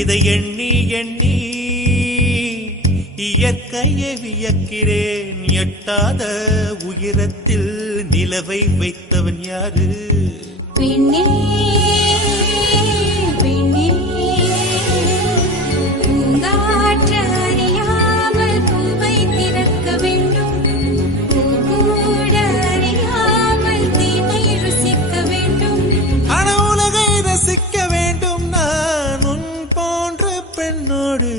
இதை எண்ணி எண்ணி இயற்கையை வியக்கிறேன். எட்டாத உயரத்தில் நிலவை வைத்தவன் யாரு? பெண்ணே பெண்ணே பூங்காற்று அறியாமல் பூவை திறக்க வேண்டும். பூக்கூட அறியாமல் தீமை ருசிக்க வேண்டும். ஆன உலகை ரசிக்க வேண்டும் நான் உன் போன்ற பெண்ணோடு.